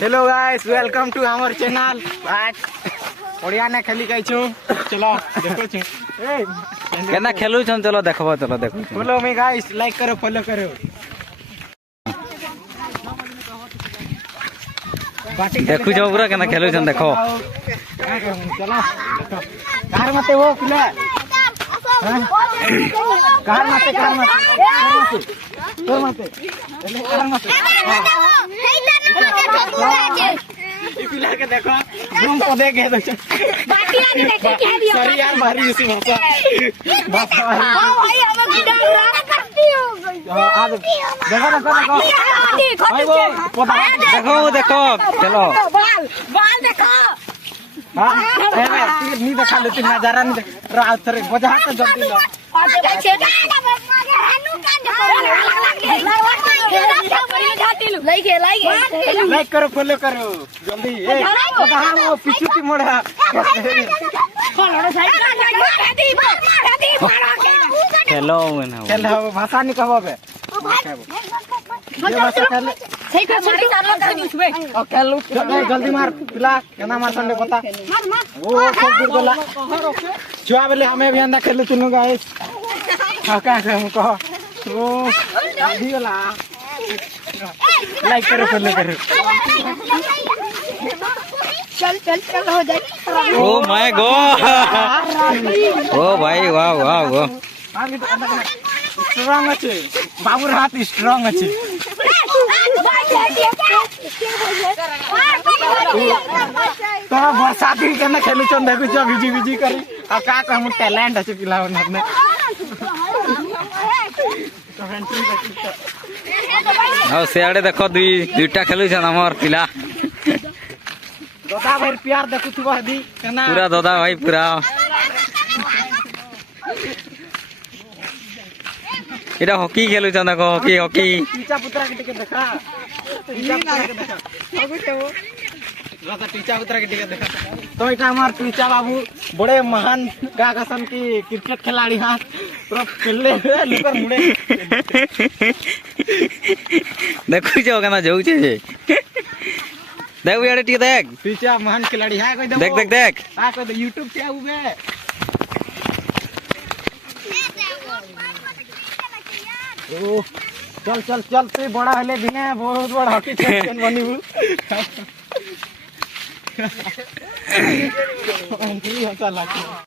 hello guys welcome to our channel Odia ने खेली गई छु चलो देखो छु ए केना खेलु छन चलो देखबो चलो देखो फॉलो मी गाइस लाइक करो फॉलो करो देखु जो पूरा केना खेलु छन देखो चलो कार मते वो पिला कार मते तो मते कार मते ई पिला के देखो घूम को देखे तो बाकी आने देखे क्या दिया सॉरी यार मारी इसी भाषा भाषा हां भाई हम की डर रहा करती हो गई आ देखो देखो देखो चलो बाल बाल देखो हां नहीं देखा लेती नजारा नहीं रात रे बजा के जल्दी लो लाइक करो फॉलो करो जल्दी ए कहां वो पीछे की मोड़ा खेलो ना खेल भाषा नहीं कहबे ये भाषा खेल सही पे छोटी सारा कर दिसबे ओ खेल जल्दी मार पिला केना मार संडे बता मार मार वो सब दूर गला छुआ बेले हमें भी अंदर खेल चुनु गाइस हां का हमको ओ जल्दी गला लाइक करो फॉलो करो चल चल चल हो जाए ओ माय गॉड ओ भाई वाह वाह वाह स्ट्रांग আছে বাবুর হাত স্ট্রং আছে তোরা বর্ষাতি কেন খেলুছন দেখুছ ভিজি ভিজি করি আর কা কম ট্যালেন্ট আছে পিলা মনে आओ सियाड़े देखो दुईटा खेलु छन हमर पिला दादा भाई प्यार देखुथबो हदी केना पूरा दादा भाई पूरा इटा हॉकी खेलु छन देखो हॉकी हॉकी टीचा पुत्रा के टिके देखा टीचा पुत्रा के देखा अबे तो दादा टीचा पुत्रा के टिके देखा तो इटा हमार टीचा बाबू बड़े महान गागसन की क्रिकेट खिलाड़ी हां पूरा खेलले लेकर मुड़े देखु जो केना जाउ छे देख यार टी देख टीचा महान खिलाड़ी है कोई देख देख देख आ कोई YouTube पे आउबे ओ चल चल चल तू बड़ा हले दिने बहुत बड़ा हॉकी चैंपियन बनीबू एंट्री होता लागे